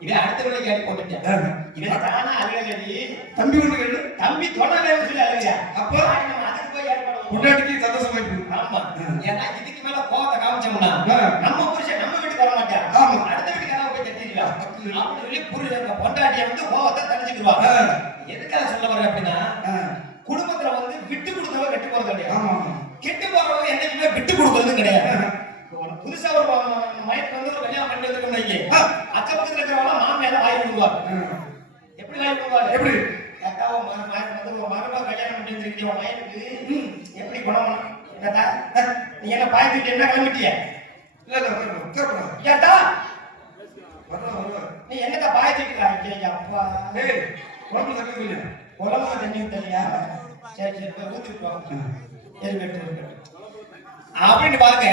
இவன் அடுத்த விலைக்கு அடி போட்டுட்டேன். இவன் தானா அழுகலடி தம்பி ஒண்ணு கேளு தம்பி தொடரலன்னு சொல்லி அழுக அப்போ? நம்ம அதுக்கு போய் ஏற்பாடு. முன்னாடிக்கு சந்தோஷமா இருக்கு ஆமா ஏன்னா இதுக்கு மேல கோவத்தை காமிச்சோம்னா. நம்ம புருஷன் நம்ம வீட்டுக்கு வர மாட்டான் ஆமா. அடுத்த வீட்டுக்கு யாராவது போய் அப்படி. அப்படின்னு சொல்லி புருஷன் பொண்டாட்டிய வந்து கோவத்தை தணிச்சுக்குவாங்க. எதுக்காக சொல்ல வரேன் அப்படின்னா. குடும்பத்துல வந்து விட்டு கொடுத்தவங்க கெட்டு போறது கிடையாது கெட்டு போறவங்க என்னைக்குமே விட்டு கொடுக்கறது கிடையாது புதுசா ஒரு மயக்கு வந்து ஒரு கல்யாணம் பண்ணி வந்திருக்கோம் வைங்க. ஆ. அக்கம் பக்கத்துல இருக்கிறவங்க மாமியால வாய் விடுவாங்க ஆ. எப்படி வாய் விடுவாங்க எப்படி? மகன் மகன் வந்து ஒரு மருமக கல்யாணம் பண்ணி வந்திருக்கிய உன் மகனுக்கு எப்படி குணம் என்னடா நீ என்ன பாய்ச்சிட்டு என்ன கிளம்பிட்டிய? இல்ல இல்ல வரணும் உட்காரணும் ஏட்டா வரணும் வருவார் நீ என்னக்கா பாய்ச்சிட்டு அப்பா ஏய் குழம்பு தண்ணி கொஞ்சம் உலக தண்ணி தெரியலையா சரி சரி போய் ஊத்தி விட்டுவாங்க இருக்கட்டும் இருக்கட்டும். அப்படின்னு பாருங்க.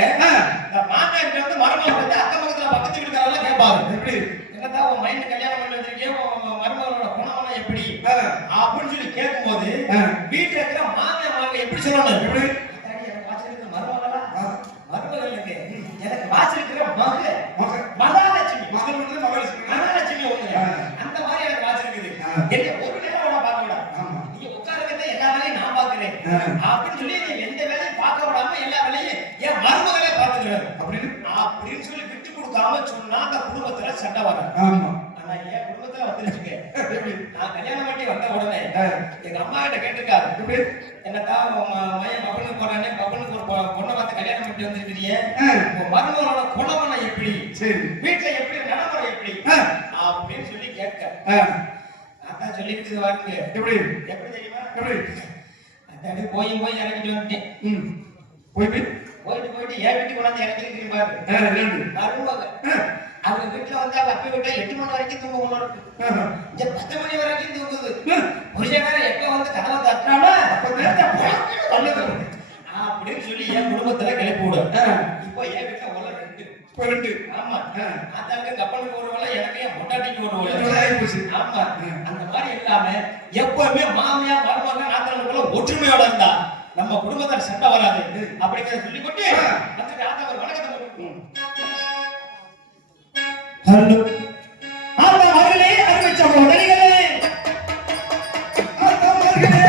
மாமியார்கிட்ட வந்து மருமகள் வந்து அக்கம் பக்கத்துல பக்கத்து வீட்டுக்காரெல்லாம் கேட்பாங்க எப்படி? என்னடா உன் மைண்ட் கல்யாணம் பண்ணி வந்திருக்கேன் உன் மருமகளோட குணமெல்லாம் எப்படி. அப்படின்னு சொல்லி கேட்கும்போது. வீட்டுல இருக்கிற மாமியார் மாமியார் எப்படி சொல்லணும்? எப்படி அத்தாடி, எனக்கு வாச்சிருக்கிற மருமகளா ஆ. மருமகள் இருக்கு எனக்கு வாச்சிருக்கிற மக மக மகாலட்சுமி மகள் வந்து மகள் சொல்லுங்க மகாலட்சுமி ஒண்ணு ஆ. அந்த மாதிரி எனக்கு வாச்சிருக்குது ஆ. என்ன ஒரு நேரம் கூட பார்க்க விடாது ஆமா நீங்க உட்காருங்கிறத எல்லா வேலையும் நான் பாக்குறேன் ஆ. அப்படின்னு சொல்லி எந்த வேலையும் பார்க்க விடாம எல்லா வேலையும் என் மருமகளே பார்த்துக்கிறாரு. அப்படின்னு அப்படின்னு சொல்லி விட்டு கொடுக்காம சொன்னா அந்த குடும்பத்துல சண்டை ஆமா. ஆனா என் குடும்பத்துல வந்துருச்சுங்க. நான் கல்யாணம் பண்ணி வந்த உடனே. எங்க அம்மா கிட்ட கேட்டிருக்காரு. எப்படி? என்னக்கா உன் ம- மகன் பப்பனுக்கு போறானே பப்பனுக்கு ஒரு பொண்ணை பார்த்து கல்யாணம் பண்ணி வந்திருக்கிறீங்க. உன் மருமகளோட குணமனம் எப்படி? சரி. வீட்டுல எப்படி நடைமுறை எப்படி. அப்படின்னு சொல்லி கேட்க. அதான் சொல்லிட்டு வாங்க. எப்படி? எப்படி தெரியுமா? எப்படி? அதாடி போய் போய் இறங்கிட்டு வந்துட்டேன். ம். போய் போய் போயிட்டு போயிட்டு என் வீட்டுக்கு கொண்டாந்து இறங்கிட்டு பாரு. ஆ. அவங்க வீட்டுல வந்து அவ அப்பி விட்டா எட்டு மணி வரைக்கும் இருக்கு. ஆஹா. இங்க பத்து மணி வரைக்கும் தூங்குது. புருஷன் வேற எப்ப வந்து கதவை தட்டினாலும் அப்படின்னு சொல்லி என் குடும்பத்துல கிளப்பி விடும். இப்போ என் வீட்டுல உள்ள ரெண்டு. ரெண்டு. ஆமா. அதாங்க கப்பனுக்கு ஒரு வேலை எனக்கு என் பொண்டாட்டிக்கு ஒரு போச்சு. ஆமா. அந்த மாதிரி இல்லாம எப்பவுமே மாமியா ஒற்றுமையோட இருந்தா நம்ம குடும்பத்துல சண்டை வராது அப்படிங்கறத சொல்லி கொண்டு. வந்துட்டு ஆத்தா ஒரு வணக்கத்தை ஹலோ. ஆமா அவர்களே அருமை சகோதரிகளே. ஆத்தா மகளே,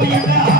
விட்டால்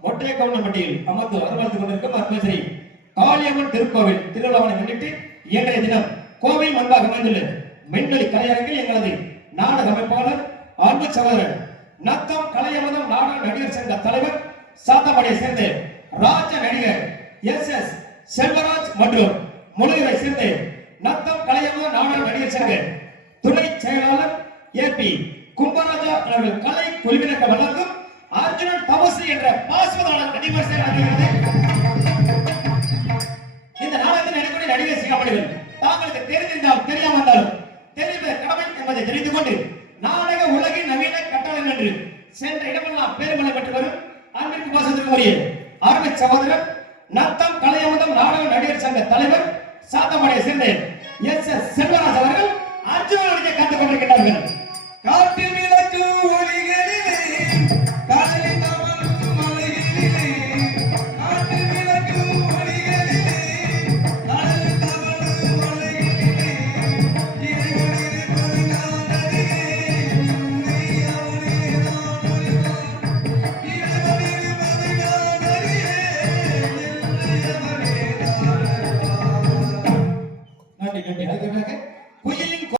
ஒற்றை வேரம்பார்வட்டி கிராமம் அமர்ந்து அமர்ந்து கொண்டிருக்கும் அருமேசரி காளியம்மன் திருக்கோவில் திருவிழாவை முன்னிட்டு இன்றைய தினம் கோவில் முன்பாக அமைந்துள்ள மின்னலி கலையரங்கில் எங்களது நாடக அமைப்பாளர் அன்பு சகோதரர் நத்தம் கலையமதம் நாடக நடிகர் சங்க தலைவர் சாத்தமடையை சேர்ந்த ராஜ நடிகர் எஸ் எஸ் செல்வராஜ் மற்றும் முழுகரை சேர்ந்த நத்தம் கலையமதம் நாடக நடிகர் சங்க துணை செயலாளர் ஏ பி கும்பராஜா அவர்கள் கலை குழுவினருக்கு வளர்ந்து அர்ஜுனன் தபசு என்ற பாஸ்வதாளர் நடிகர் நடக்கிறது இந்த நாடகத்தில் நடிக்கூடிய நடிகர் சிகாமணிகள் தாங்களுக்கு தெரிந்திருந்தால் தெரியாமல் இருந்தாலும் தெரிந்த கடமை என்பதை தெரிந்து கொண்டு நாடக உலகின் நவீன கட்டளை என்று சென்ற இடமெல்லாம் பெருமளை பெற்று வரும் அன்பிற்கு பாசத்துக்கு உரிய அருமை சகோதரர் நத்தம் கலையமுதம் நாடக நடிகர் சங்க தலைவர் சாத்தமடைய சேர்ந்த எஸ் எஸ் செல்வராஜ் அவர்கள் அர்ஜுனனுடைய கற்றுக் கொண்டிருக்கிறார்கள் காட்டில் விளக்கு